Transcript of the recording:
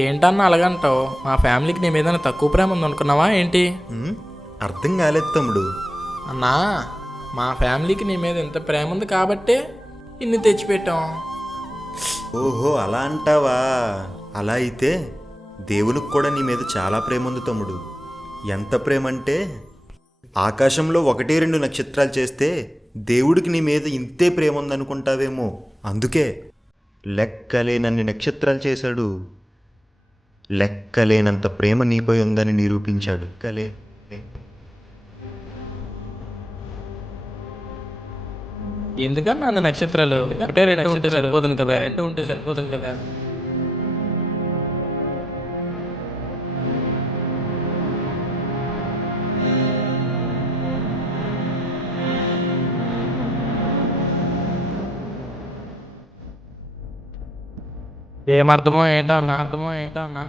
ఏంటన్నా అలాగంటావు? మా ఫ్యామిలీకి నీ మీద తక్కువ ప్రేమ ఉంది అనుకున్నావా ఏంటి? ఉమ్, అర్థం కాలేదు తమ్ముడు. అన్నా, మా ఫ్యామిలీకి నీ మీద ఎంత ప్రేమ ఉంది కాబట్టే ఇన్ని తెచ్చిపెట్టాం. ఓహో, అలా అంటావా? అలా అయితే దేవునికి కూడా నీ మీద చాలా ప్రేమ ఉంది తమ్ముడు. ఎంత ప్రేమ అంటే ఆకాశంలో 1-2 నక్షత్రాలు చేస్తే దేవుడికి నీ మీద ఇంతే ప్రేమ ఉందనుకుంటావేమో. అందుకే లెక్కలేనన్ని నక్షత్రాలు చేశాడు. లెక్కలేనంత ప్రేమ నీపై ఉందని నిరూపించాడు. ఎందుకన్నా అంత నక్షత్రాలు? ఒకటే రెండు ఉంటే సరిపోతుంది కదా, రెండు ఉంటే సరిపోతుంది కదా. ఏమర్థమో ఏంటో అన్నా, అర్థమో ఏంటో అన్నా.